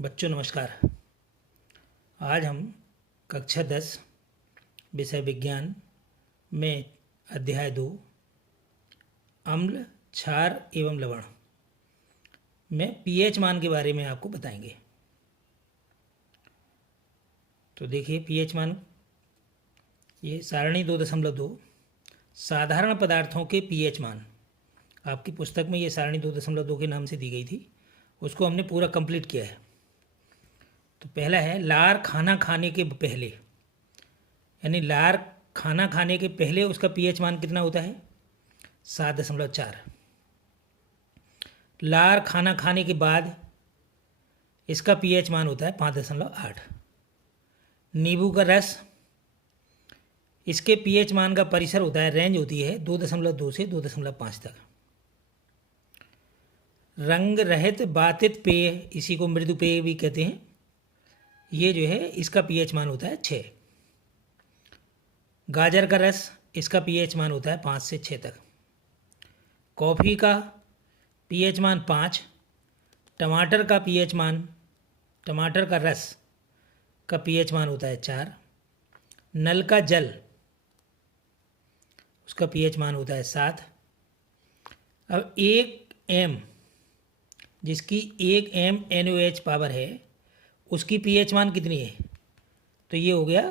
बच्चों नमस्कार। आज हम कक्षा 10 विषय विज्ञान में अध्याय 2 अम्ल, क्षार एवं लवण में पीएच मान के बारे में आपको बताएंगे। तो देखिए पीएच मान, ये सारणी 2.2 साधारण पदार्थों के पीएच मान, आपकी पुस्तक में ये सारणी 2.2 के नाम से दी गई थी, उसको हमने पूरा कंप्लीट किया है। तो पहला है लार खाना खाने के पहले, यानी लार खाना खाने के पहले उसका पीएच मान कितना होता है 7.4। लार खाना खाने के बाद इसका पीएच मान होता है 5.8। नींबू का रस, इसके पीएच मान का परिसर होता है, रेंज होती है 2.2 से 2.5 तक। रंग रहित बातित पेय, इसी को मृदु पेय भी कहते हैं, ये जो है इसका पीएच मान होता है 6। गाजर का रस, इसका पीएच मान होता है 5 से 6 तक। कॉफ़ी का पीएच मान 5। टमाटर का पीएच मान, टमाटर का रस का पीएच मान होता है 4। नल का जल, उसका पीएच मान होता है 7। अब 1 m, जिसकी 1 m NaOH पावर है, उसकी पीएच मान कितनी है? तो ये हो गया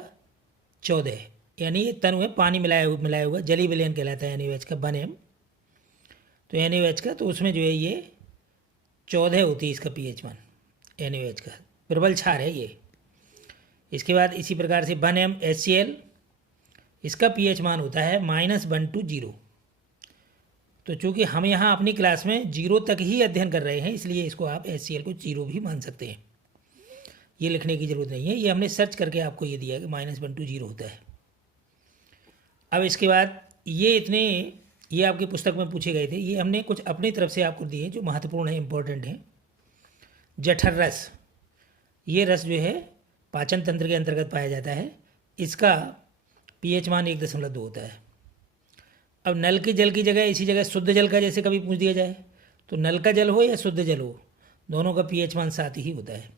14, यानी ये तनु है पानी मिलाया हुआ जली विलयन कहलाता है NaOH का 1 m। तो NaOH का, तो उसमें जो है ये 14 होती है इसका पीएच मान, NaOH का प्रबल क्षार है ये। इसके बाद इसी प्रकार से 1 m HCl, इसका पीएच मान होता है -1 to 0। तो चूँकि हम यहाँ अपनी क्लास में 0 तक ही अध्ययन कर रहे हैं, इसलिए इसको आप HCl को 0 भी मान सकते हैं, ये लिखने की ज़रूरत नहीं है। ये हमने सर्च करके आपको ये दिया है कि -1 to 0 होता है। अब इसके बाद ये आपकी पुस्तक में पूछे गए थे, ये हमने कुछ अपनी तरफ से आपको दिए जो महत्वपूर्ण है, इम्पोर्टेंट हैं। जठर रस, ये रस जो है पाचन तंत्र के अंतर्गत पाया जाता है, इसका पीएच मान 1.2 होता है। अब नल के जल की जगह, इसी जगह शुद्ध जल का जैसे कभी पूछ दिया जाए, तो नल का जल हो या शुद्ध जल हो, दोनों का पीएच मान 7 ही होता है।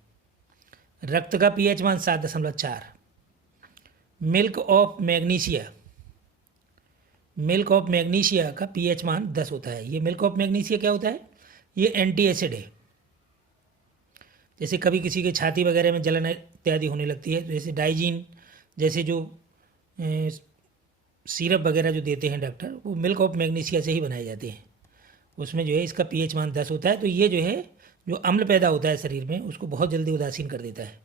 रक्त का पीएच मान 7.4। Milk of magnesia, milk of magnesia का पीएच मान 10 होता है। ये मिल्क ऑफ मैग्नीशिया क्या होता है? ये एंटी एसिड है। जैसे कभी किसी के छाती वगैरह में जलन इत्यादि होने लगती है, तो जैसे डाइजीन जैसे जो सिरप वगैरह जो देते हैं डॉक्टर, वो मिल्क ऑफ मैग्नीशिया से ही बनाए जाते हैं। उसमें जो है इसका पीएच मान 10 होता है। तो ये जो है जो अम्ल पैदा होता है शरीर में, उसको बहुत जल्दी उदासीन कर देता है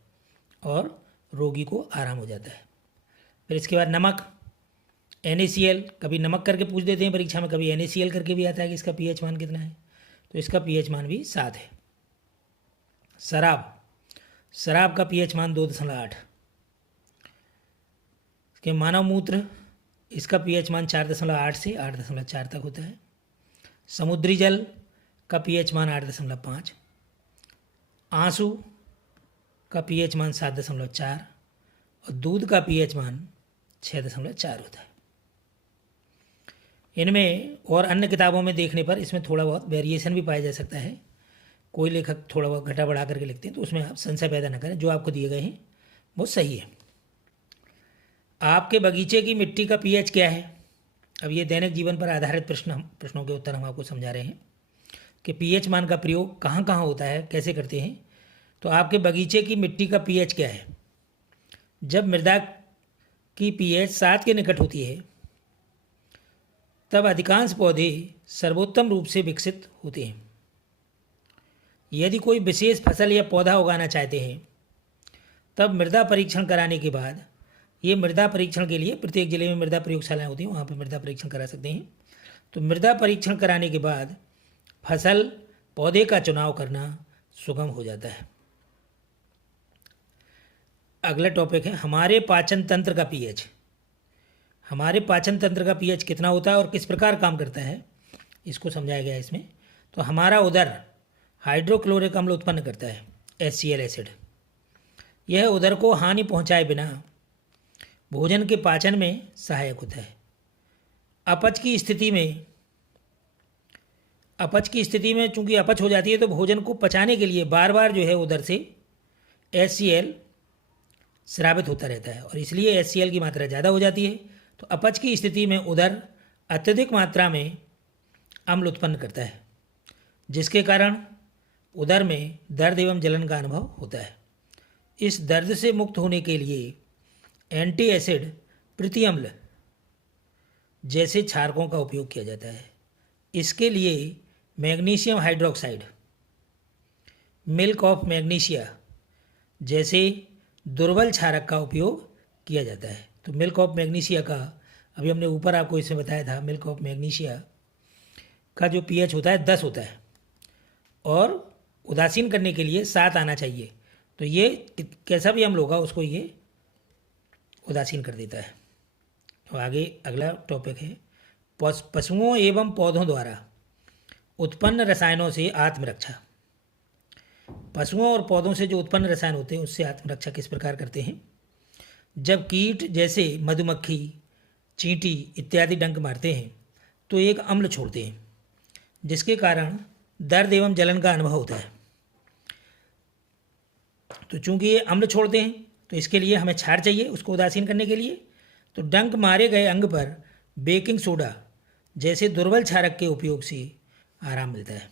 और रोगी को आराम हो जाता है। फिर इसके बाद नमक, NaCl, कभी नमक करके पूछ देते हैं परीक्षा में, कभी NaCl करके भी आता है कि इसका पीएच मान कितना है, तो इसका पीएच मान भी 7 है। शराब, शराब का पीएच मान 2.8। इसके मानव मूत्र, इसका पीएच मान 4.8 से 8.4 तक होता है। समुद्री जल का पीएच मान 8.5। आंसू का पीएच मान 7.4 और दूध का पीएच मान 6.4 होता है। इनमें और अन्य किताबों में देखने पर इसमें थोड़ा बहुत वेरिएशन भी पाया जा सकता है। कोई लेखक थोड़ा बहुत घटा बढ़ा करके लिखते हैं, तो उसमें आप संशय पैदा न करें, जो आपको दिए गए हैं वो सही है। आपके बगीचे की मिट्टी का पीएच क्या है? अब ये दैनिक जीवन पर आधारित प्रश्नों के उत्तर हम आपको समझा रहे हैं कि पीएच मान का प्रयोग कहाँ कहाँ होता है, कैसे करते हैं। तो आपके बगीचे की मिट्टी का पीएच क्या है? जब मृदा की पीएच 7 के निकट होती है, तब अधिकांश पौधे सर्वोत्तम रूप से विकसित होते हैं। यदि कोई विशेष फसल या पौधा उगाना चाहते हैं, तब मृदा परीक्षण कराने के बाद, ये मृदा परीक्षण के लिए प्रत्येक जिले में मृदा प्रयोगशालाएं होती हैं, वहाँ पर मृदा परीक्षण करा सकते हैं। तो मृदा परीक्षण कराने के बाद फसल पौधे का चुनाव करना सुगम हो जाता है। अगला टॉपिक है हमारे पाचन तंत्र का पीएच। हमारे पाचन तंत्र का पीएच कितना होता है और किस प्रकार काम करता है, इसको समझाया गया है इसमें। तो हमारा उदर हाइड्रोक्लोरिक अम्ल उत्पन्न करता है, HCl एसिड। यह उदर को हानि पहुंचाए बिना भोजन के पाचन में सहायक होता है। अपच की स्थिति में चूंकि अपच हो जाती है, तो भोजन को पचाने के लिए बार बार जो है उदर से HCl स्रावित होता रहता है और इसलिए HCl की मात्रा ज़्यादा हो जाती है। तो अपच की स्थिति में उदर अत्यधिक मात्रा में अम्ल उत्पन्न करता है, जिसके कारण उदर में दर्द एवं जलन का अनुभव होता है। इस दर्द से मुक्त होने के लिए एंटी एसिड प्रतिअम्ल जैसे क्षारकों का उपयोग किया जाता है। इसके लिए magnesium hydroxide, milk of magnesia जैसे दुर्बल क्षारक का उपयोग किया जाता है। तो मिल्क ऑफ मैग्नीशिया का अभी हमने ऊपर आपको इसमें बताया था, मिल्क ऑफ मैग्नीशिया का जो pH होता है 10 होता है और उदासीन करने के लिए 7 आना चाहिए। तो ये कैसा भी अम्ल होगा उसको ये उदासीन कर देता है। तो आगे अगला टॉपिक है पशुओं एवं पौधों द्वारा उत्पन्न रसायनों से आत्मरक्षा। पशुओं और पौधों से जो उत्पन्न रसायन होते हैं उससे आत्मरक्षा किस प्रकार करते हैं? जब कीट जैसे मधुमक्खी, चींटी इत्यादि डंक मारते हैं तो एक अम्ल छोड़ते हैं, जिसके कारण दर्द एवं जलन का अनुभव होता है। तो चूंकि ये अम्ल छोड़ते हैं तो इसके लिए हमें क्षार चाहिए उसको उदासीन करने के लिए। तो डंक मारे गए अंग पर बेकिंग सोडा जैसे दुर्बल क्षारक के उपयोग से आराम मिलता है।